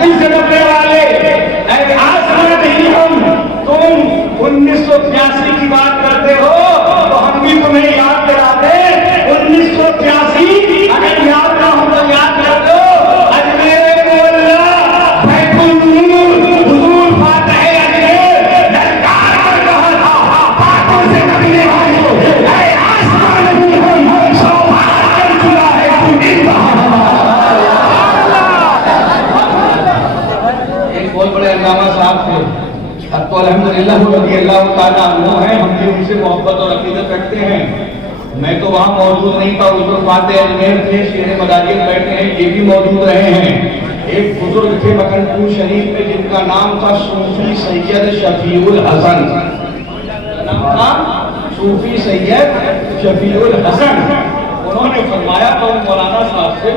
دل سے ڈرنے والے اے آسمان نہیں ہم، تم 1983 کی بات کرتے ہو تو ہم بھی تمہیں یاد کرا دیں 1983 اگر یاد نہ ہو تو یاد کر دو اجمیر مولا بیت النور حضور فاتح اجمیر للکار کر کہا تھا پاکوں سے نبی والے اے آسمان نہیں ہم سو بار کر چلا ہے تو بہت بڑے علامہ صاحب تھے، اب تو الحمدللہ رضی اللہ تعالیٰ عنہ ہیں، ہم بھی ان سے محبت اور عقیدت رکھتے ہیں۔ میں تو وہاں موجود نہیں تھا، حضور فاتح اجمیر تھے، شیر مداریت بیٹھے ہیں، یہ بھی موجود رہے ہیں۔ ایک بزرگ تھے مکن پور شریف میں جن کا نام تھا صوفی سید شفیع الحسن، نام تھا صوفی سید شفیع الحسن۔ انہوں نے فرمایا تو مولانا صاحب سے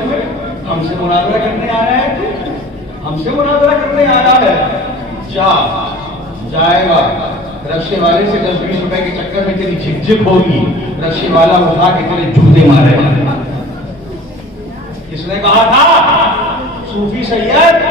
ہم سے مناظرہ کرنے آیا ہے، ہم سے مناظرہ کرنے آیا ہے، جائے گا رکشے والے سے 10-20 روپے کے چکر میں تیری جھک ہوگی، رکشے والا اٹھا کے تیرے جوتے مارے گا۔ کس نے کہا تھا؟ صوفی سید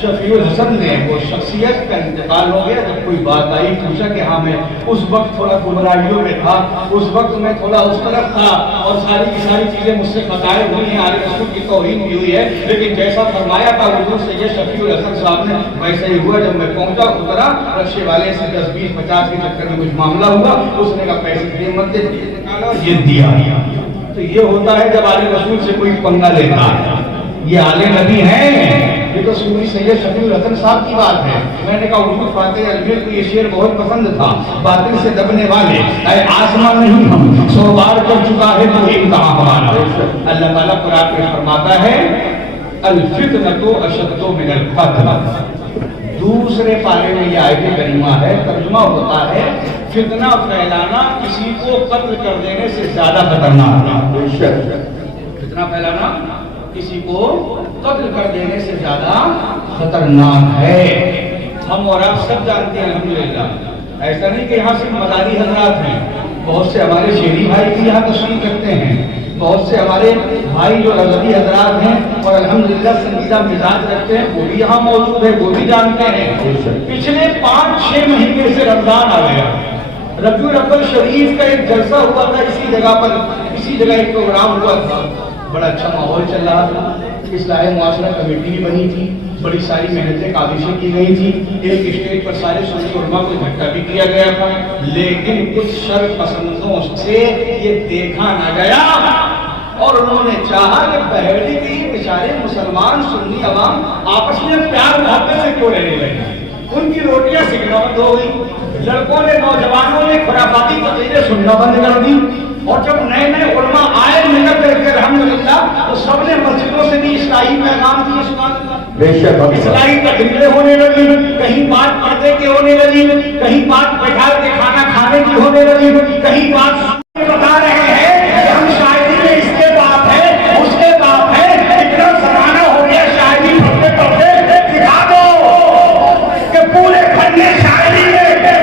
شفیع الحسن نے۔ وہ شخصیت کا انتقال ہو گیا، جب کوئی بات آئی پوچھا کہ ہاں میں اس وقت تھوڑا گمراہیوں میں تھا، اس وقت میں تھوڑا اس طرف تھا اور ساری کی ساری چیزیں مجھ سے خطائیں ہوئی ہیں، آل رسول کی توہین بھی ہوئی ہے، لیکن جیسا فرمایا تھا حضور سید شفیع الحسن صاحب نے ویسا ہی ہوا۔ جب میں پہنچا اترا، رکشے والے سے 10-20-50 کے چکر میں کچھ معاملہ ہوا، اس نے کہا پیسے دے مت دے، نکالا یہ دیا۔ تو یہ ہوتا ہے جب آل رسول سے کوئی پنگا لیتا ہے، یہ آل نبی ہیں۔ یہ تو صوفی سید شفیع الحسن صاحب کی بات ہے۔ میں نے کہا حضور فاتح اجمیر کو یہ شعر بہت پسند تھا، باطل سے دبنے والے اے آسمان نہیں ہم 100 بار کر چکا ہے تو امتحان ہمارا۔ اللہ تعالیٰ قرآن میں فرماتا ہے الفتنۃ اشد من القتل۔ دوسرے پارے میں یہ آیت کریمہ ہے، ترجمہ ہوتا ہے فتنہ پھیلانا کسی کو قتل کر دینے سے زیادہ خطرناک ہے۔ فتنہ پھیلانا کسی کو قتل کر دینے سے زیادہ خطرناک ہے۔ ہم اور آپ سب جانتے ہیں الحمدللہ، ایسا نہیں کہ یہاں صرف مداری حضرات ہیں، بہت سے ہمارے شیری بھائی بھی یہاں تشریف رکھتے ہیں، بہت سے ہمارے بھائی جو رضوی حضرات ہیں اور الحمدللہ سنجیدہ مزاج رکھتے ہیں وہ بھی یہاں موجود ہے، وہ بھی جانتے ہیں۔ پچھلے 5-6 مہینے سے رمضان آ گیا، ربیع الاول شریف کا ایک جلسہ ہوا تھا، اسی جگہ پر اسی جگہ ایک پروگرام ہوا تھا، بڑا اچھا ماحول چل رہا تھا، اصلاح معاشرہ کمیٹی بھی بنی تھی، بڑی ساری محنتیں کاوشیں کی گئی تھی، ایک اسٹیج پر سارے سنی علماء کو اکٹھا بھی کیا گیا تھا، لیکن کچھ شر پسندوں سے یہ دیکھا نہ گیا اور انہوں نے چاہا کہ بحیرے کے بیچارے مسلمان سنی عوام آپس میں پیار محبت سے کیوں رہنے لگے، ان کی روٹیاں سیکھنا بند ہو گئی، لڑکوں نے نوجوانوں نے خرافاتی تقریریں سننا بند کر دی، اور جب نئے نئے علماء آئے نکل کر کے الحمدللہ تو سب نے مسجدوں سے بھی اصلاحی پیغام دیے سنا، اصلاحی تقریریں ہونے لگی، کہیں بات پردے کی ہونے لگی، کہیں بات بیٹھا کے کھانا کھانے کی ہونے لگی، کہیں بات بتا رہے ہیں کہ ہم شاعری میں اس کے باپ ہے اس کے باپ ہے، اتنا زمانہ ہو گیا شاعری پڑھتے پڑھتے، دکھا دو کہ پورے پڑھنے شاعری میں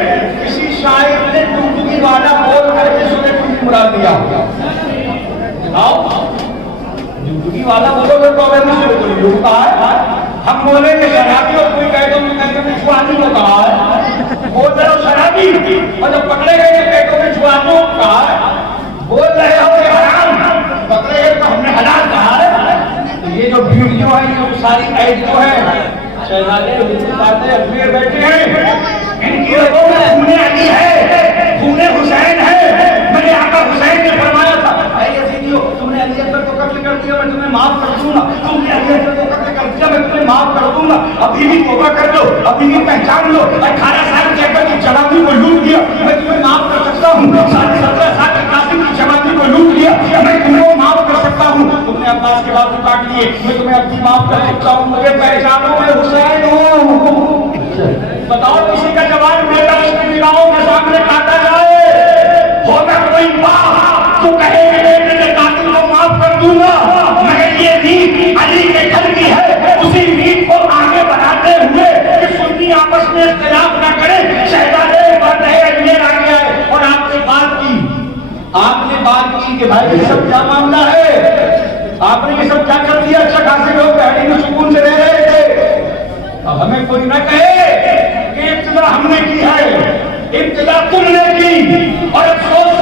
کسی شاعر نے ڈوبکی والا بول کر کے سنے مراد دیا ڈوبکی والا بولو گے تو اگر نہیں ڈوب کہا ہے، ہم بولیں گے شرابی اور کوئی قیدوں میں چھوانی کو کہا ہے، بول رہے ہو شرابی اور جب پکڑے گئے کہ قیدوں میں چھوانوں کو کہا ہے، بول رہے ہو کہ حرام، پکڑے گئے تو ہم نے حلال کہا ہے۔ یہ جو ویڈیو ہے یہ ساری قید جو ہے شہزادے فاتح اجمیر بیٹھے ہیں، ان کی رگوں میں خون علی ہے، خون حسین ہے۔ میں نے آقا حسین نے فرمایا تھا اے یزیدیو تم نے علی اکبر کو قتل کر دیا میں تمہیں معاف کر دوں گا، تم نے علی اکبر کو قتل کر دیا میں تمہیں معاف کر دوں گا، ابھی بھی توبہ کر لو، ابھی بھی پہچان لو، 18 سال کے اکبر کی جوانی کو لوٹ لیا میں تمہیں معاف کر سکتا ہوں، 17 سال کے قاسم کی جوانی کو لوٹ لیا میں تمہیں معاف کر سکتا ہوں، تم نے عباس کے بال کاٹ لیے میں تمہیں اب بھی معاف کر سکتا ہوں، مجھے پہچانو میں حسین ہوں۔ بتاؤ کسی کا جوان بیٹا اس کی نگاہوں کے سامنے کاٹا جائے، ہوگا کوئی باپ تو کہے کہ بیٹے کے قاتل کو معاف کر دوں گا، مگر یہ نیت علی کے گھر کی ہے، اسی نیت کو آگے بڑھاتے ہوئے کہ سنی آپس میں اختلاف نہ کریں، شہزادے فاتح اجمیر آ گیا ہے اور آپ نے بات کی کہ بھائی یہ سب کیا معاملہ ہے، آپ نے یہ سب کیا کر دیا، اچھا خاصے لوگ دہلی میں سکون سے رہ رہے تھے، کوئی نہ کہے کہ ابتدا ہم نے کی ہے، ابتدا تم نے کی، اور افسوس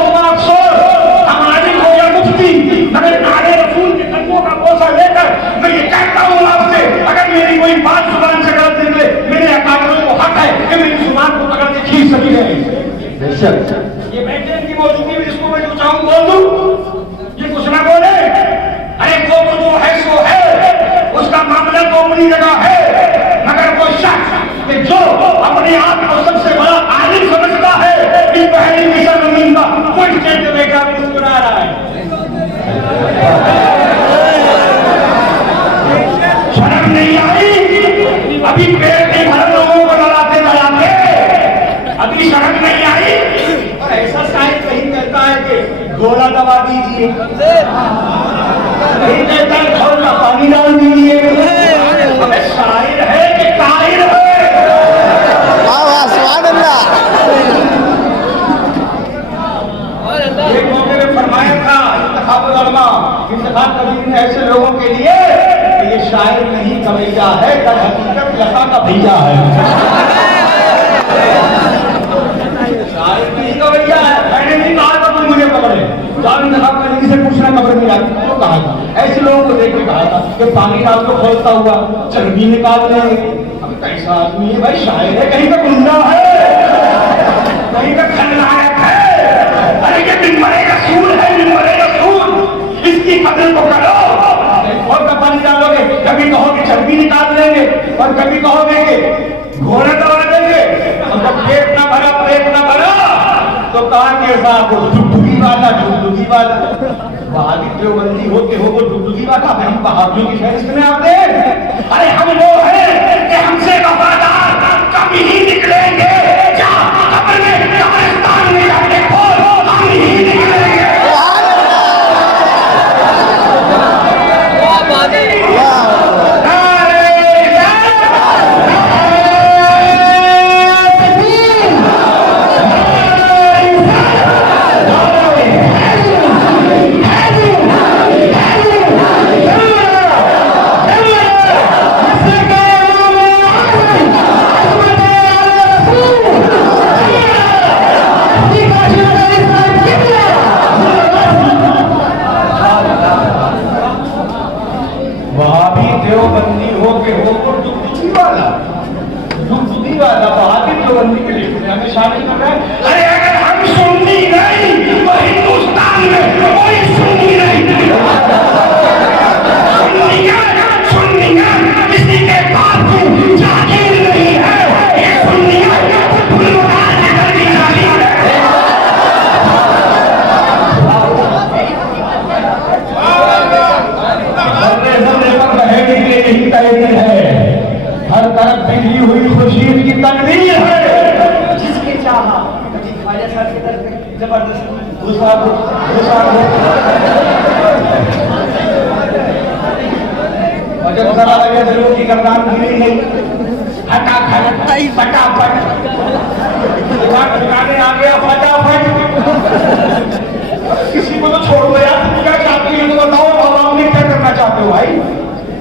ہماری ہو یا مفتی، مگر نعرے رسول کے قدموں کا بوسہ لے کر میں یہ کہتا ہوں آپ سے، اگر میری کوئی بات زبان سے غلط نکلے، میرے اکابروں کو حق ہے کہ میری زبان کو پکڑ کے کھینچ سکی ہے۔ بے شک یہ بیٹھے ان کی موجودگی میں جس کو میں جو چاہوں بول دوں، یہ کچھ نہ بولے، ارے وہ تو جو ہے سو ہے، اس کا معاملہ تو اپنی جگہ ہے، مگر وہ شخص کہ جو اپنے آپ کو سب سے بڑا عالم سمجھتا ہے، اس پہلی مصر زمین کا کوئی چیز بیٹا مسکرا رہا ہے۔ شرم نہیں آئی؟ ابھی پیٹ نہیں بھر لوگوں کو لڑاتے لڑاتے، ابھی شرم نہیں آئی؟ اور ایسا شاید کہیں کہتا ہے کہ گھوڑا دبا دیجیے، کہیں کہتا ہے گھر کا پانی ڈال دیجیے، ہمیں شاعر ہے کہ قائر ہے؟ سبحان اللہ۔ ایک موقع میں فرمایا تھا انتخاب العلماء، انتخاب کبھی ایسے لوگوں کے لیے کہ یہ شاعر نہیں کویہ ہے، در حقیقت لتا کا بھیا ہے۔ شاعر نہیں کویہ ہے، میں نے نہیں کہا تھا کوئی مجھے پکڑے، جب انتخاب کرنے سے پوچھنا خبر نہیں آتی کیوں کہا تھا، ایسے لوگوں کو دیکھ کے کہا تھا کہ پانی ڈال کو کھولتا ہوا چربی نکال لیں گے۔ اب کیسا آدمی ہے بھائی، شاعر ہے کہیں کا گنڈا ہے، کہیں کا خلنائک ہے، ارے یہ منبر رسول ہے، منبر رسول، اس کی قدر کو کرو۔ اور کا پانی ڈالو گے، کبھی کہو کہ چربی نکال لیں گے، اور کبھی کہو گے کہ گھوڑا دبا دیں گے، اور جب پیٹ نہ بھرا تو کہا کہ صاحب ڈگڈگی والا بہادی دیوبندی ہو کے ہو وہ ڈگڈگی والا، ہم بہادیوں کی فہرست میں آتے ہیں؟ ارے ہم وہ ہیں کہ ہم سے وفادار کم ہی نکلیں گے، جہاں قبر میں قبرستان میں جا کے کھول ہم ہی نکلیں گے۔ دیوبندی ہو کے ہو وہ ڈگڈگی والا بہادی دیوبندی کے لیے ہمیں شامل کر رہا ہے۔ ارے اگر ہم سنی نہیں تو ہندوستان میں کوئی سنی نہیں، سنیاں کسی کے پاس جاگیر نہیں ہے، یہ سنیاں گلوکار کے گھر کی جاگیر ہے۔ ہر طرف بکھری ہوئی خورشید کی تقدیر ہے، جس کے چاہا خواجہ صاحب کی طرف زبردست غصہ اور جب ذرا لگے ضرور کی گردان بھیڑی نہیں، ہٹا پٹافٹ دماغ ٹھکانے آ گیا فٹافٹ۔ کسی کو تو چھوڑ دو یار، تم کیا چاہتے ہو تو بتاؤ، عوام میں کیا کرنا چاہتے ہو بھائی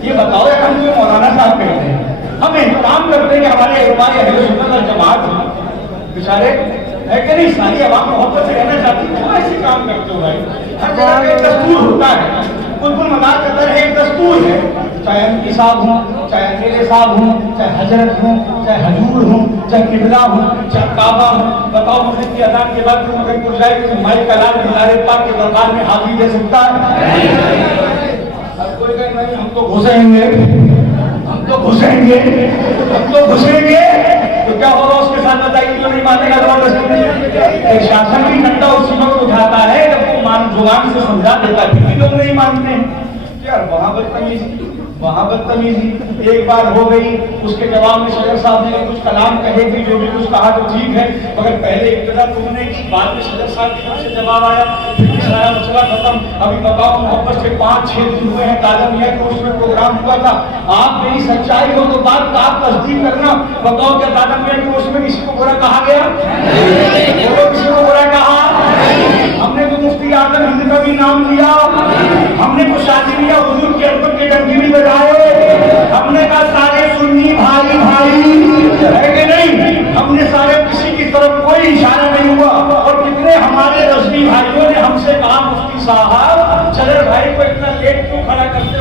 یہ بتاؤ۔ یا ہم جو مولانا صاحب کہتے ہیں، ہم احترام کرتے ہیں کہ ہمارے علماء اہل سنت والجماعت بیچارے ہے کہ نہیں، ساری عوام محبت سے رہنا چاہتی ہے، ایسے کام کرتے ہو بھائی۔ ہر جگہ کا ایک دستور ہوتا ہے، بالکل مدار کا در ہے، ایک دستور ہے، چاہے انکی صاحب ہوں، چاہے اکیلے صاحب ہوں، چاہے حضرت ہوں، چاہے حضور ہوں، چاہے قبلہ ہوں، چاہے کعبہ ہوں، بتاؤ مسجد کی اذان کے بعد کوئی مگر پڑ جائے کہ مائی کلام مزار پاک کے دربار میں حاضری دے سکتا ہے؟ اب کوئی کہے نہیں ہم تو گھسیں گے، ہم تو گھسیں گے، ہم تو گھسیں گے، تو کیا ہوگا اس کے ساتھ بتائیے کیوں نہیں مانے گا زبردستی؟ ایک شاسن کی ڈنڈا اسی وقت اٹھاتا ہے جب وہ زبان سے سمجھا دیتا ہے، پھر بھی لوگ نہیں مانتے ہیں یار، وہاں بدتمیزی ایک بار ہو گئی، اس کے جواب میں صدر صاحب نے کچھ کلام کہے بھی، جو بھی کچھ کہا تو ٹھیک ہے، مگر پہلے ابتدا تم نے کی، بعد میں صدر صاحب کی طرف سے جواب آیا، پھر سارا مسئلہ ختم۔ ابھی بتاؤ محبت سے 5-6 دن ہوئے ہیں، تازہ میاں کو اس میں پروگرام ہوا تھا، آپ میری سچائی ہو تو بات کا آپ تصدیق کرنا، بتاؤ کیا تازہ میاں کو اس میں کسی کو برا کہا گیا؟ کسی کو برا کہا؟ ہم نے تو مفتی اعظم ہند کا بھی نام لیا، ہم نے تو شادی لیا، حضور کے اکبر کے ڈنکی بھی بجائے، ہم نے کہا سارے سنی بھائی بھائی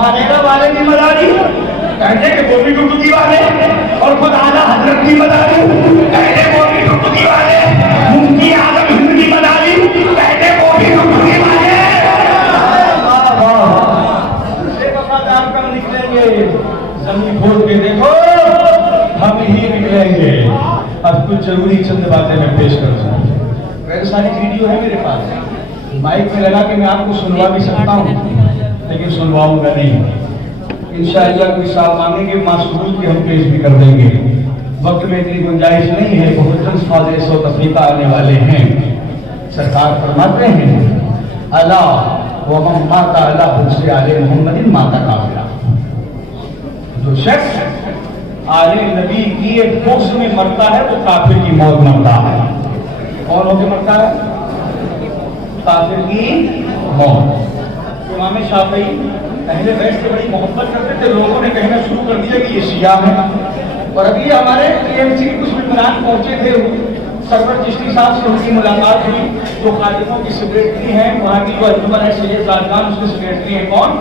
مانیرا والے کی مداری کہتے کہ وہ بھی ٹکٹکی والے اور خود اعلیٰ حضرت کی مداری کہتے وہ بھی ٹکٹکی والے مفتی اعظم ہند کی مداری کہتے وہ بھی ٹکٹکی والے سے وفادار کم نکلیں گے زمین کھول کے دیکھو ہم ہی نکلیں گے اب کچھ ضروری چند باتیں میں پیش کرتا ہوں میرے ساری ویڈیو ہے میرے پاس مائک میں لگا کے میں آپ کو سنوا بھی سکتا ہوں لیکن سنواؤں گا نہیں انشاءاللہ کوئی صاحب مانگیں گے معصوم کی ہم پیش بھی کر دیں گے وقت میں اتنی گنجائش نہیں ہے بہت جلد فاضل ساؤتھ افریقہ آنے والے ہیں سرکار فرماتے ہیں اللہ ومن مات علی حجر آل محمد مات کافرا جو شخص آل نبی کی ایک بغض میں مرتا ہے وہ کافر کی موت مرتا ہے کون ہو کے مرتا ہے کافر کی موت امام شافعی پہلے بیٹھ سے بڑی محبت کرتے تھے لوگوں نے کہنا شروع کر دیا کہ یہ شیعہ ہے اور ابھی ہمارے TMC کے کچھ ممبران پہنچے تھے سرور چشتی صاحب سے ان کی ملاقات ہوئی جو خادموں کی سیکریٹری ہیں وہاں کی جو انجمن ہے سید زادگان اس کے سیکریٹری ہیں کون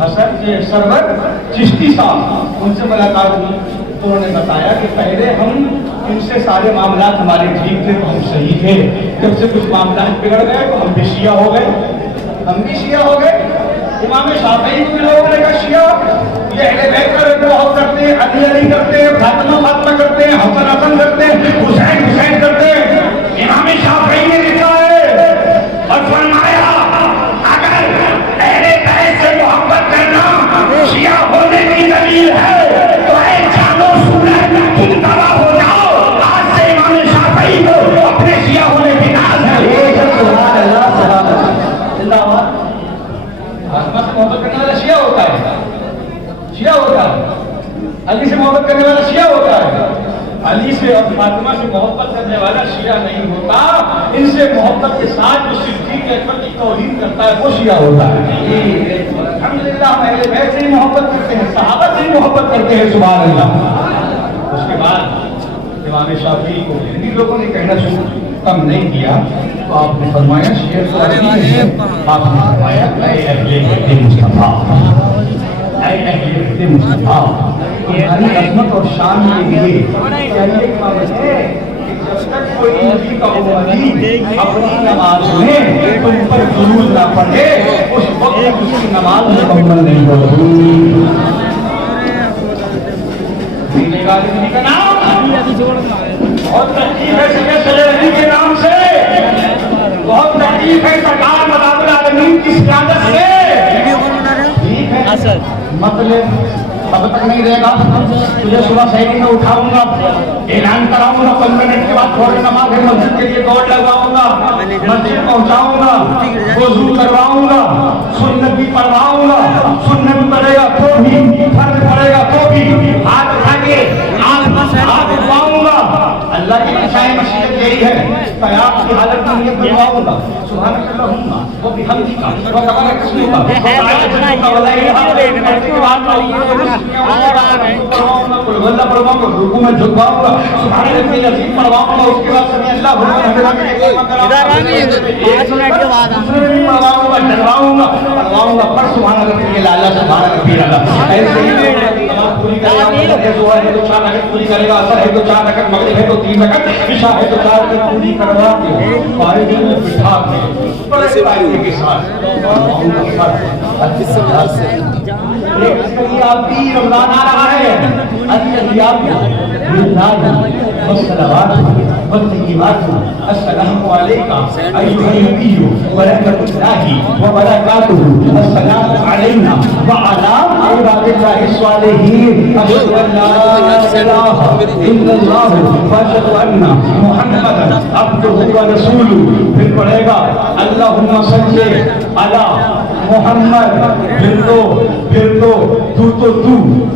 حسن سرور چشتی صاحب ان سے ملاقات ہوئی تو انہوں نے بتایا کہ پہلے ہم ان سے سارے معاملات ہمارے ٹھیک تھے تو ہم صحیح تھے جب سے کچھ معاملات بگڑ گئے تو ہم بھی شیعہ ہو گئے ہم بھی شیعہ ہو گئے امام شافعی کو بھی لوگوں نے کہا شیعہ یہ اہل بیت کا بہت کرتے ہیں علی علی کرتے ہیں فاطمہ فاطمہ کرتے ہیں حسن حسن کرتے ہیں حسین حسین کرتے ہیں امام شافعی نے لکھا ہے اور فرمایا اگر اہل بیت سے محبت کرنا شیعہ ہونے کی دلیل ہے تو اے جانو سورج تم تباہ ہو جاؤ آج سے امام شافعی کو اپنے شیعہ ہونے کی ناز ہے سبحان اللہ سبحان اللہ فاطمہ سے محبت کرنے والا شیعہ ہوتا ہے شیعہ ہوتا ہے علی سے محبت کرنے والا شیعہ ہوتا ہے علی سے اور فاطمہ سے محبت کرنے والا شیعہ نہیں ہوتا ان سے محبت کے ساتھ جو صدیق اکبر کی توہین کرتا ہے وہ شیعہ ہوتا ہے الحمدللہ ہم اہل بیت سے ہی محبت کرتے ہیں صحابہ سے ہی محبت کرتے ہیں سبحان اللہ اس کے بعد امام شافعی کو ہندی لوگوں نے کہنا شروع کم نہیں کیا تو آپ نے فرمایا شیخ آپ نے فرمایا اے اہل بیت مصطفیٰ اے اہل بیت مصطفیٰ تمہاری عظمت اور شان کے لیے کیا یہ کام ہے کہ جب تک کوئی نبی کا امتی اپنی نماز میں تم پر درود نہ پڑھے اس وقت تک اس کی نماز مکمل نہیں ہوگی کا نام بہت تکلیف ہے سید علی کے نام سے بہت تکلیف ہے سرکار مدد العالمین کی قیادت سے ٹھیک ہے مطلب اب تک نہیں رہے گا تجھے صبح سہری میں اٹھاؤں گا اعلان کراؤں گا 15 منٹ کے بعد فوراً نماز مسجد کے لیے دوڑ لگاؤں گا مسجد پہنچاؤں گا وضو کرواؤں گا سنت بھی پڑھواؤں گا سنت پڑھے گا تو بھی فرض پڑھے گا تو بھی ہاتھ اٹھا کے ہاتھ اٹھواؤں گا اللہ کی بچائے مشیت یہی ہے قیام کی حالت میں نیت بنواؤں گا سبحانک اللہم و بحمدک و تبارک اسمک و تعالی جدک و لا الہ الا انت کے بعد اللہ پڑھواؤں گا رکوع میں جھکواؤں گا سبحان ربی العظیم پڑھواؤں گا اس کے بعد سمیع اللہ پڑھواؤں گا پر سبحان ربی الاعلی سبحان ربی الاعلی ایسے ہی پوری کرے گا زہر ہے تو 4 رکعت پوری کرے گا اثر ہے تو 4 رکعت مغرب ہے تو 3 رکعت عشاء ہے تو 4 رکعت پوری کروا کے فارغ میں بٹھا کے بڑے فائدے کے ساتھ آپ کی رمضان آ رہا ہے والصلوات والطیبات السلام علیکم ایھا النبی ورحمۃ اللہ وبرکاتہ السلام علینا وعلی عباد اللہ الصالحین اشهد ان لا الہ الا اللہ واشهد ان محمدا عبدہ ورسولہ پھر پڑھے گا اللہم صل علی محمد پھر تو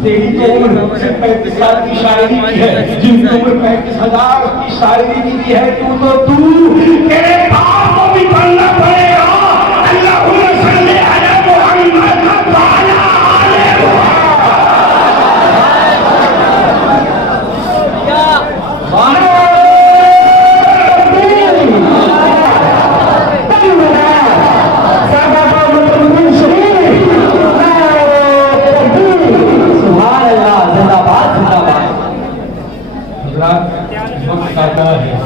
تیری تو عمر صرف 35 سال کی شاعری کی ہے جن کی عمر 35,000 کی شاعری کی بھی ہے تو تیرے باپ کو بھی پڑھنا پڑے گا اللہم صل علی محمد وعلی آل محمد آتا ہے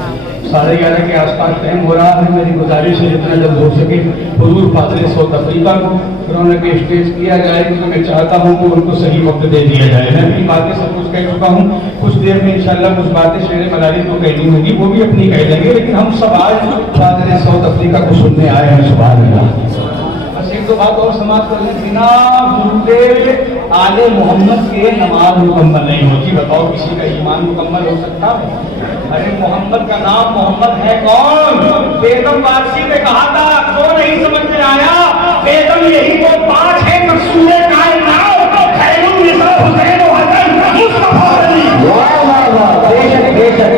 11:30 کے آس پاس ٹائم ہو رہا ہے. میری گزارش ہے جتنا جلد ہو سکے حضور فاضل ساؤتھ افریقہ کو انہوں نے کہ اسٹیج کیا جائے تو میں چاہتا ہوں کہ ان کو صحیح وقت دے دیا جائے. میں اپنی باتیں سب کچھ کہہ چکا ہوں. کچھ دیر میں انشاءاللہ کچھ باتیں شیر مدارس کو کہنی ہوگی, وہ بھی اپنی کہہ لیں گے, لیکن ہم سب آج فاضل ساؤتھ افریقہ کو سننے آئے ہیں. سبحان اللہ. بس ایک دو بات اور سماعت کر لیں. بنا درود آل محمد کے نماز مکمل نہیں ہوتی. بتاؤ کسی کا ایمان مکمل ہو سکتا ہے؟ ارے محمد کا نام محمد ہے کون؟ بیگم وارسی نے کہا تھا, کو نہیں سمجھ میں آیا؟ بیگم یہی وہ 5 ہے مقصود کائنات, خیر النساء حسین و حسن مصطفیٰ علی. واہ واہ واہ, بے شک بے شک.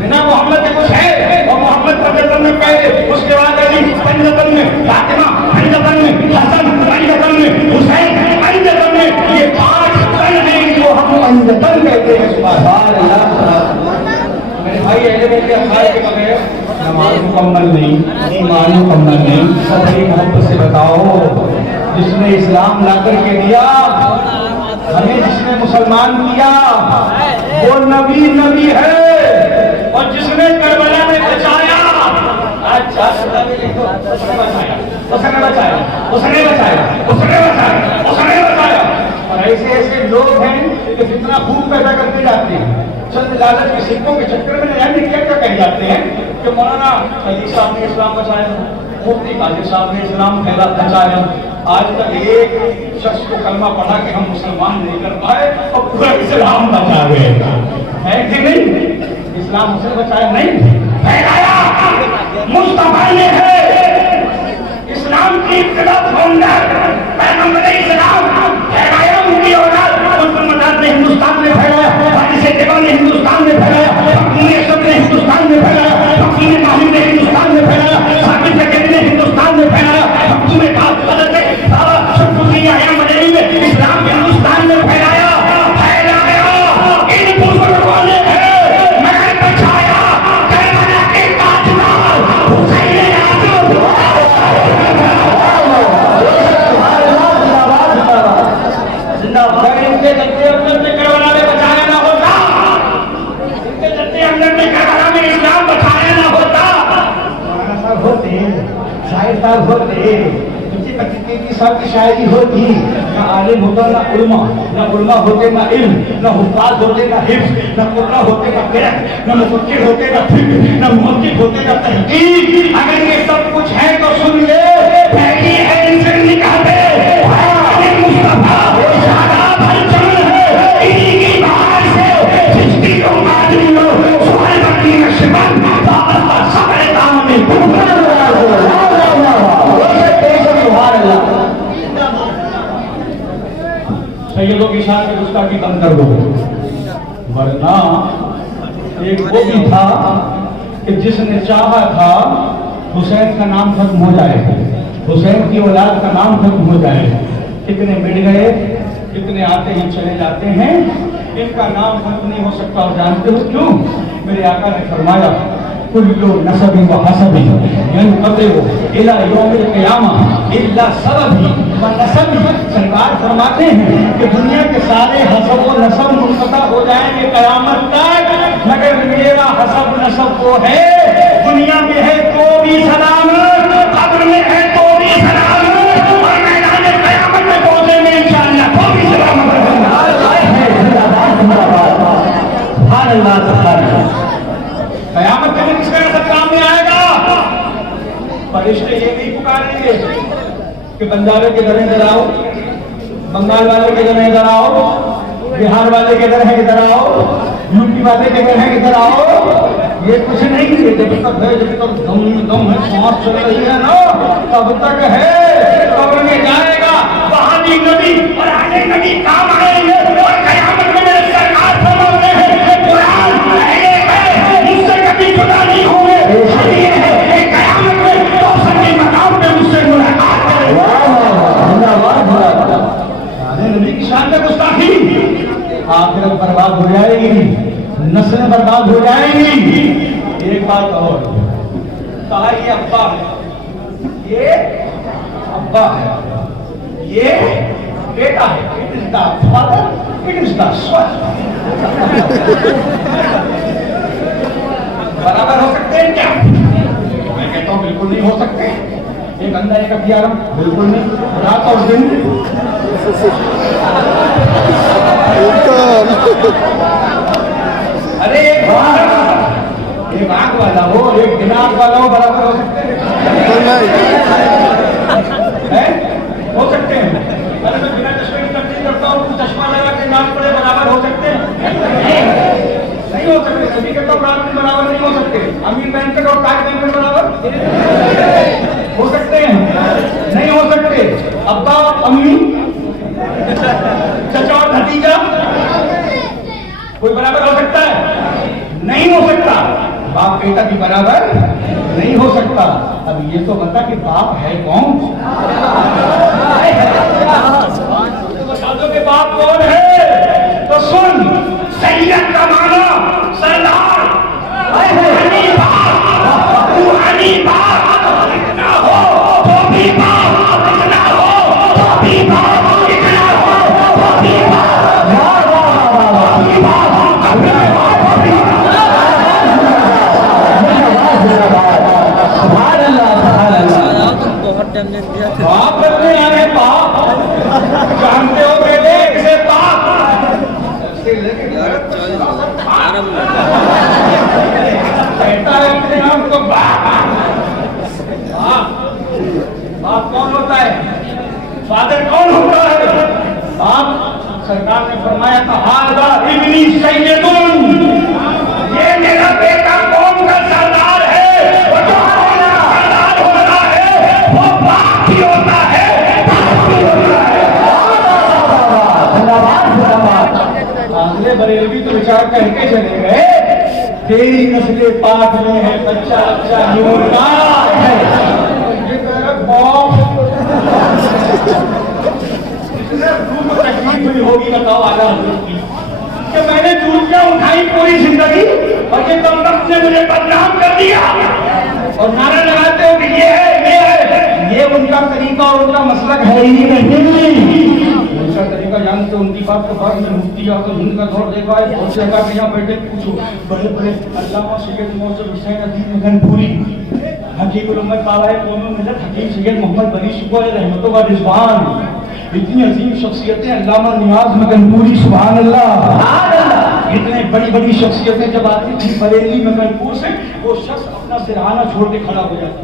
بنا محمد کے کچھ ہے, اور محمد پنجتن میں پہلے, اس کے بعد علی پنجتن میں, فاطمہ پنجتن میں, حسن پنجتن میں, حسین پنجتن میں. یہ 5 تن ہیں جو ہم پنجتن کہتے ہیں. سبحان اللہ. میرے بھائی اہل بیت کے افعال کے بغیر نماز مکمل نہیں, ایمان مکمل نہیں. سب بڑی محبت سے بتاؤ, جس نے اسلام لا کر کے دیا ہمیں, جس نے مسلمان کیا وہ نبی نبی ہے, اور جس نے کربلا میں بچایا, اچھا اس نے بچایا, اس نے بچایا, اس نے بچایا, اس نے بچایا, اس نے بچایا. اور ایسے ایسے لوگ ہیں کہ جتنا خوب پیدا کرتے جاتے ہیں, چند لالچ کے سکھوں کے چکر میں یعنی کیا کیا کہہ جاتے ہیں کہ مولانا علی صاحب نے اسلام بچایا, مفتی قادر صاحب نے اسلام پھیلا بچایا. آج تک ایک شخص کو کلمہ پڑھا کہ ہم مسلمان نہیں کر پائے, اور پورا اسلام بچا گئے. ہے کہ نہیں؟ اسلام اسے بچایا نہیں, پھیلایا مصطفیٰ نے ہے. اسلام کی ابتدا پیغمبر اسلام پھیلایا, ان کی اولاد نے ہندوستان میں پھیلایا, نے ہندوستان میں پھیلایا, نے ہندوستان میں پھیلایا, نے ہندوستان میں پھیلایا, نے ہندوستان میں پھیلایا. اسلام ہندوستان میں پھیلایا, ان بزرگوں نے میں بچایا, کربلا کے تاجدار حسین اعظم. اگر ان کے جدے اندر میں کربلا میں بچایا نہ ہوتا, ان کے جدے اندر میں کربلا میں اسلام بچایا نہ ہوتا, مولانا صاحب ہوتے, شاعر صاحب ہوتے, 25 سال کی شاعری ہوتی, نہ عالم ہوتا نہ علماء, نہ علماء ہوتے نہ علم, نہ حفاظ ہوتے نہ حفظ, نہ قرآن ہوتے نہ قرآن, نہ مفکر ہوتے نہ فکر, نہ محقق ہوتے نہ تحقیق. اگر یہ سب کچھ ہے تو سن لے, پہلی ہے ان سے نکاح دے. مصطفیٰ شاداب الجمل ہے, انہی کی بہار سے سجدی کو معلوم لو, سوال بکی نشبن بابا صبر دام میں بھوکر سیدوں کی شان میں گستاخی بند کر دو, ورنہ ایک وہ بھی تھا کہ جس نے چاہا تھا حسین کا نام ختم ہو جائے, حسین کی اولاد کا نام ختم ہو جائے. کتنے مٹ گئے, کتنے آتے ہیں چلے جاتے ہیں, ان کا نام ختم نہیں ہو سکتا. اور جانتے ہو کیوں؟ میرے آقا نے فرمایا کل نسب و حسب ينقطع الى یوم القیامہ الا سبب و نسب. سرکار فرماتے ہیں کہ دنیا کے سارے حسب و نسب منقطع ہو جائیں گے قیامت تک, مگر میرا حسب نسب وہ ہے, دنیا میں ہے تو بھی سلامت, قبر میں ہے تو بھی سلامت, اور میدان قیامت میں پہنچے میں انشاءاللہ تو بھی سلامت رہے گا. سبحان اللہ, سبحان اللہ. قیامت کے دن کس کا نسب کام میں آئے گا؟ فرشتے یہ نہیں پکاریں گے کہ بنجارے کے گھر ادھر آؤ, بنگال والے کے گھر ادھر آؤ, بہار والے کے گھر ہے ادھر آؤ, یو پی والے کے گھر ہے ادھر آؤ. یہ کچھ نہیں ہے, جب تک ہے, جب تک دم ہے, سانس چل رہی ہے نا, تب تک ہے. قبر میں جائے گا, وہاں بھی نبی اور آگے نبی کام آئیں گے, اور قیامت میں میرے سرکار فرماتے ہیں قرآن مجھ سے کبھی جدا نہیں ہوں گے. قیامت میں توسط کے مقام پہ مجھ سے ملاقات کریں. نبی کی شان میں گستاخی, آخرت برباد ہو جائے گی, نسلیں برباد ہو جائیں گی. ایک بات اور کہا, یہ ابا ہے, یہ ابا ہے, یہ بیٹا ہے. It is the father, it is the son. برابر ہو سکتے ہیں کیا؟ میں کہتا ہوں بالکل نہیں ہو سکتے. ایک اندھا ایک ہتھیارم بالکل نہیں. رات اور دن ارے ایک آنکھ والا ہو ایک دماغ والا ہو برابر ہو سکتے ہیں؟ ہو سکتے ہیں. ارے میں بنا چشمے کی تبدیل کرتا ہوں تو چشمہ لگا کے نام پڑے برابر ہو سکتے ہیں؟ نہیں ہو سکتے. سبھی کے تو رات میں برابر نہیں ہو سکتے. امیر بینکٹ اور تاج بینکٹ برابر ہو سکتے ہیں؟ نہیں ہو سکتے. ابا امی چچا اور بھتیجا کوئی برابر ہو سکتا ہے؟ نہیں ہو سکتا. باپ بیٹا بھی برابر نہیں ہو سکتا. اب یہ تو بتا کہ باپ ہے کون؟ بتا دو کہ باپ کون ہے. تو سن سید کا مانا سردار باپ بننے آئے باپ جانتے ہو پہلے اسے باپ کہتا ہے اپنے نام کو باپ. باپ کون ہوتا ہے؟ فادر کون ہوتا ہے؟ باپ سرکار نے فرمایا تھا ہاذا ابنی سیدن، یہ میرا بیٹا قوم کا سردار ہے. وہ جو سردار ہوتا ہے وہ باپ بھی ہوتا ہے. آگلے بریلوی تو بچار کہہ کے چلے گئے تیری نسل پاک میں ہے بچہ بچہ نور کا ہے. یہ میرا باپ تکلیف ہوئی ہوگی بتاؤ آگا کی کہ میں نے چوٹیاں اٹھائی پوری زندگی اور یہ کمبخت نے مجھے بدنام کر دیا اور نعرہ لگاتے ہو کہ یہ ہے. یہ ان کا طریقہ اور ان کا مسلک ہے ہی نہیں. ان کا طریقہ جانتے ان کی بات کو بعد میں مفتی اعظم ہند کا دور دیکھا ہے. بہت سے جگہ پہ یہاں بیٹھے پوچھو بڑے بڑے علامہ سید موسم حسین عظیم گنپوری، حقیق الامت کعبہ قوم ملت حکیم سید محمد بری شکوہ رحمتہ و رضوان، اتنی عظیم شخصیتیں علامہ نیاز مگنپوری سبحان اللہ. اتنے بڑی بڑی شخصیتیں جب آتی تھی بریلی مگنپور سے وہ شخص اپنا سرہانہ چھوڑ کے کھڑا ہو جاتا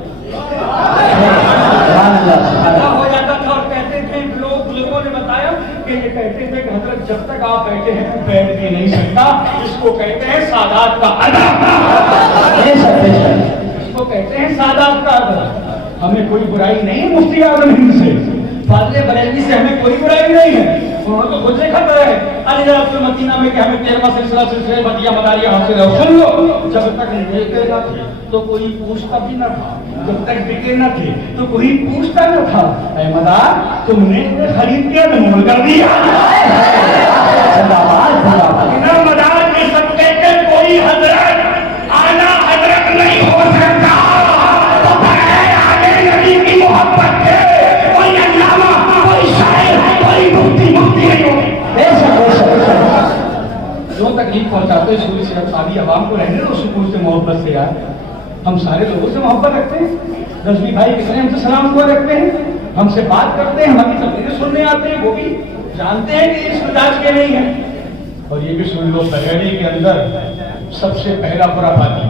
ہو جاتا تھا اور کہتے تھے لوگوں نے بتایا کہ یہ کہتے تھے کہ حضرت جب تک آپ بیٹھے ہیں تو بیٹھ بھی نہیں سکتا. اس کو کہتے ہیں سادات کا ادب. اس کو کہتے ہیں سادات کا ادب. ہمیں کوئی برائی نہیں مفتی اعظم ہند سے، فاضل بریلوی سے ہمیں کوئی برائی نہیں ہے. انہوں نے تو خود سے خط ہے علی رات المدینہ میں کہ ہمیں 13واں سلسلہ بدیہ مداریہ حاصل ہے. سن لو جب تک دیکھے نہ تھے تو کوئی پوچھتا بھی نہ تھا، جب تک بکے نہ تھے تو کوئی پوچھتا نہ تھا. احمدار تم نے خرید کے نمول کر دیا. مدار کے صدقے کے کوئی حضرت آنا حضرت نہیں ہو سکتا. تو آگے نبی کی محبت کے کوئی علامہ کوئی شاعر کوئی مفتی نہیں ہوگی. جو تکلیف پہنچاتے شروع سے ساری عوام کو رہنے دو سکون سے محبت سے. یار ہم سارے لوگوں سے محبت رکھتے ہیں. رضوی بھائی کتنے ہم سے سلام دعا رکھتے ہیں، ہم سے بات کرتے ہیں، ہماری تقریریں سننے آتے ہیں. وہ بھی جانتے ہیں کہ اس مزاج کے نہیں ہیں. اور یہ بھی سن لو بریلی کے اندر سب سے پہلا خرافاتی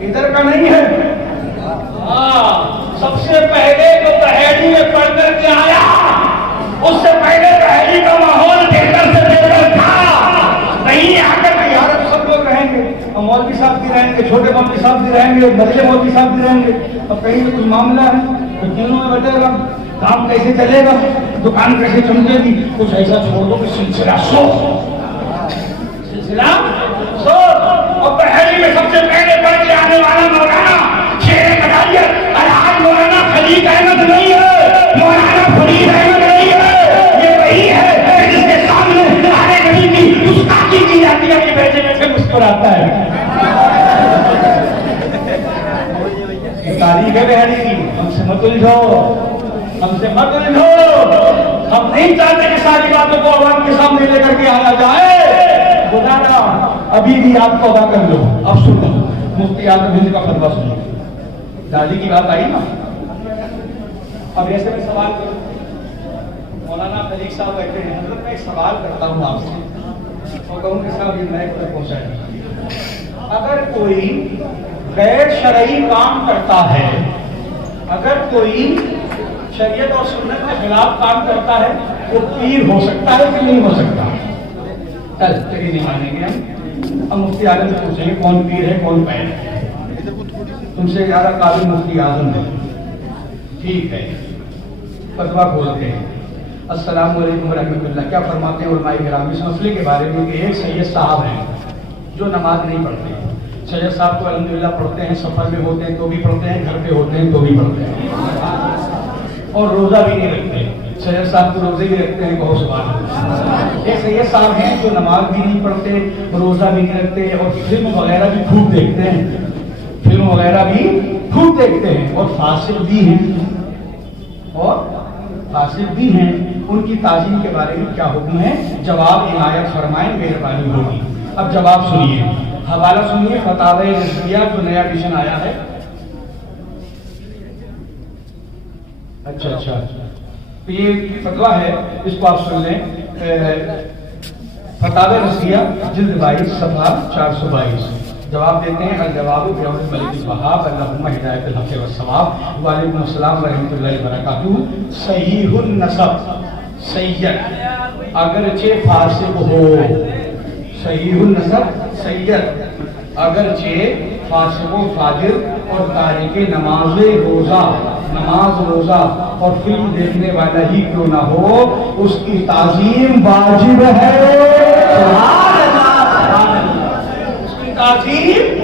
ادھر کا نہیں ہے. سب سے پہلے جو بحیری میں پڑھ کر کے آیا اس سے پہلے بحیری کا ماحول بہتر سے بہتر تھا. نہیں آ کر یار سب لوگ رہیں گے، مولوی صاحب بھی رہیں گے، چھوٹے مولوی صاحب بھی رہیں گے، بڑے مولوی صاحب بھی رہیں گے. اب کہیں کوئی معاملہ ہے تو تینوں میں بٹے گا. کام کیسے چلے گا، دکان کیسے چمکے گی. کچھ ایسا چھوڑ دو کہ سلسلہ سو. اور بحیری میں سب سے پہلے پڑھ کے آنے والا مولانا شیر مداریت الحاج مولانا خلیق احمد نہیں ہے، مولانا فرید احمد نہیں ہے. یہ وہی ہے جس کے سامنے آنے نبی کی گستاخی کی جاتی ہے کہ بیٹھے بیٹھے مسکراتا ہے. تاریخ ہے بحیری کی. ہم سے مت الجھو. ہم نے نہیں چاہتے کہ ساری باتوں کو عوام کے سامنے لے کر کے آیا جائے، خدا ابھی بھی آپ توبہ کر لو. اب سن لو مفتی اعظم ہند کا فتویٰ سنو. دادی کی بات آئی نا. اب ایسے میں سوال کروں، مولانا خلیق صاحب بیٹھے ہیں، حضرت میں ایک سوال کرتا ہوں آپ سے اور کہوں کہ صاحب یہ نئے تک پہنچائے. اگر کوئی غیر شرعی کام کرتا ہے، اگر کوئی شریعت اور سنت کے خلاف کام کرتا ہے وہ پیر ہو سکتا ہے کہ نہیں ہو سکتا؟ چل تیری نہیں مانیں گے ہم. اب مفتی اعظم سے پوچھیں گے کون پیر ہے کون پیر ہے. تم سے زیادہ قابل مفتی اعظم ہے. ٹھیک ہے، فتویٰ کھولتے ہیں. السلام علیکم ورحمۃ اللہ. کیا فرماتے ہیں علماء کرام اس مسئلے کے بارے میں کہ ایک سید صاحب ہیں جو نماز نہیں پڑھتے. سید صاحب تو الحمدللہ پڑھتے ہیں، سفر میں ہوتے ہیں تو بھی پڑھتے ہیں، گھر پہ ہوتے ہیں تو بھی پڑھتے ہیں، اور روزہ بھی نہیں رکھتے. سید صاحب تو روزے بھی رکھتے ہیں. بہت سوال ہے. ایک سید صاحب ہیں جو نماز بھی نہیں پڑھتے، روزہ بھی نہیں رکھتے، اور فلم وغیرہ بھی خوب دیکھتے ہیں، فلم وغیرہ بھی خوب دیکھتے ہیں، اور فاسق بھی ہیں، اور فاسق بھی ہیں. ان کی تعظیم کے بارے میں کیا حکم ہے؟ جواب عنایت فرمائیں، مہربانی ہوگی. اب جواب سنیے، حوالہ سنیے فتاوی رضویہ جو نیا ایڈیشن آیا ہے. اچھا تو یہ فتویٰ ہے، اس کو آپ سن لیں. فتاوی رضویہ جلد 22 صفحہ 422. جواب دیتے ہیں الجواب بعون الملک الوہاب اللہم ہدایت الحق والصواب. وعلیکم السلام ورحمۃ اللہ وبرکاتہ. صحیح النسب سید اگرچہ فاسق ہو، صحیح النسب سید اگرچہ فاسق و فاجر اور تارک نماز روزہ اور فلم دیکھنے والا ہی کیوں نہ ہو، اس کی تعظیم واجب ہے. اس کی تعظیم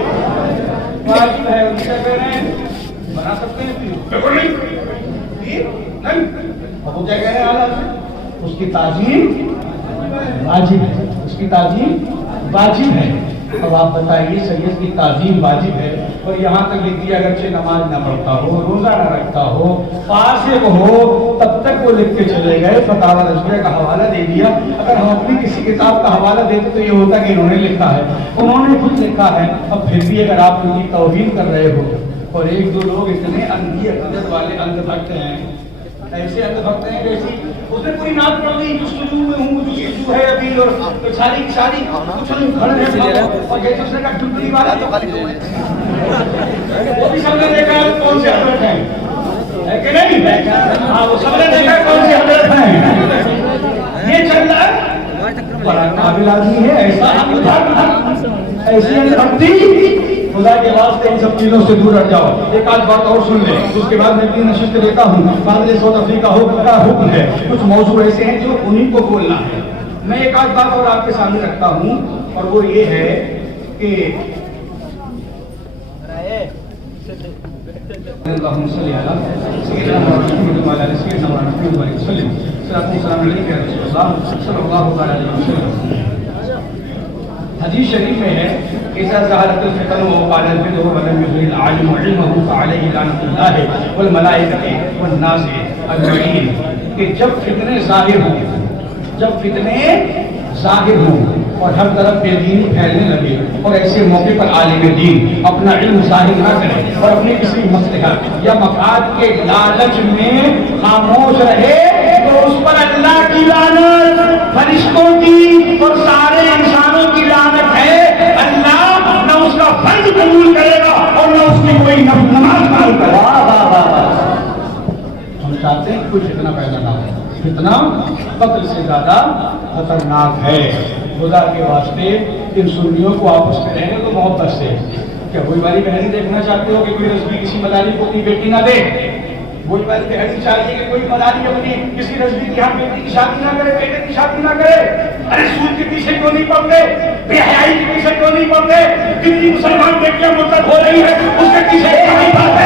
واجب ہے. ان سے کہہ رہے ہیں بنا سکتے ہیں نہیں، اب وہ کیا کہہ رہے ہیں حالات، اس کی تعظیم واجب ہے، اس کی تعظیم واجب ہے. اب آپ بتائیے سید کی تعظیم واجب ہے اور یہاں تک لکھ دیا اگرچہ نماز نہ پڑھتا ہو، روزہ نہ رکھتا ہو، فاسق ہو، تب تک وہ لکھ کے چلے گئے. فتاوی رضویہ کا حوالہ دے دیا. اگر ہم اپنی کسی کتاب کا حوالہ دیتے تو یہ ہوتا کہ انہوں نے لکھا ہے، انہوں نے خود لکھا ہے. اب پھر بھی اگر آپ ان کی توہین کر رہے ہو، اور ایک دو لوگ اتنے اندھی عقیدت والے اندھ بھکت ہیں، ایسے اندھ بھکت ہیں جیسی اس نے پوری نعت پڑھ دی، جستجو میں ہوں جستجو ہے ابھی، اور ساری کچھ کھڑے ہیں اور جیسے اس نے کہا ڈبلی والا تو خالی دو ہے. وہ بھی سب نے دیکھا کون سے حضرت ہیں کہ نہیں؟ ہاں وہ سب نے دیکھا کون سے حضرت ہیں. یہ چل رہا ہے بڑا قابل آدمی ہے. ایسی اندھ بھکتی خدا کے واسطے ان سب چیزوں سے دور ہٹ جاؤ. ایک آدھ بات اور سن لیں، اس کے بعد میں اپنی نشست لیتا ہوں. قابل ساؤتھ افریقہ کا حکم ہے، کچھ موضوع ایسے ہیں جو انہیں کو بولنا ہے. میں ایک آدھ بات اور آپ کے سامنے رکھتا ہوں، اور وہ یہ ہے کہ اللہم صلی علی سیدنا محمد وعلی آلہ سیدنا محمد وسلم. السلام علیکم یا رسول اللہ صلی اللہ علیہ وسلم. حدیث شریف میں ہے اذا ظہرت الفتن وقال البدع ولم يظهر العالم علمه فعليه لعنۃ اللہ والملائکۃ والناس اجمعین. کہ جب فتنے ظاہر ہوں اور ہر طرف بے دینی پھیلنے لگے، اور ایسے موقع پر عالم دین اپنا علم ظاہر نہ کرے اور اپنے کسی مصلحت یا مفاد کے لالچ میں خاموش رہے، تو اس پر اللہ کی لعنت، فرشتوں کی اور سارے انسانوں کی لعنت ہے. اللہ نہ اس کا فرض قبول کرے گا اور نہ اس کی کوئی نماز قبول کرے گا. ہم چاہتے ہیں کوئی فتنہ پیدا نہ ہو. فتنہ قتل سے زیادہ خطرناک ہے. خدا کے واسطے ان سنیوں کو آپس میں رہنے تو محبت سے. کیا وہی والی بہن دیکھنا چاہتے ہو کہ کوئی رضوی کسی مداری کو اپنی بیٹی نہ دے؟ وہی والی بہن چاہیے کہ کوئی مداری اپنی کسی رضوی کی ہم بیٹی کی شادی نہ کرے، بیٹے کی شادی نہ کرے؟ ارے سود کے پیچھے کیوں نہیں پڑتے؟ بے حیائی کے پیچھے کیوں نہیں پڑتے؟ کتنی مسلمان بیٹیاں مرتد ہو رہی ہیں، اس کے پیچھے کیوں نہیں پڑتے؟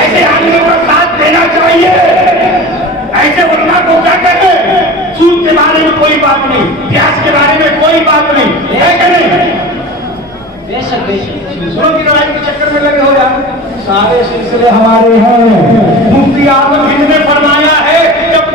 ایسے آدمی کا ساتھ دینا چاہیے. ایسے علماء کو کیا کہتے ہیں؟ سود کے بارے میں کوئی بات نہیں، پیاز کے بارے میں کوئی بات نہیں، ہے کہ نہیں؟ بے شک سلسلوں کی لڑائی کے چکر میں لگے ہو جائیں. سارے سلسلے ہمارے ہیں. مفتی اعظم ہند نے فرمایا ہے جب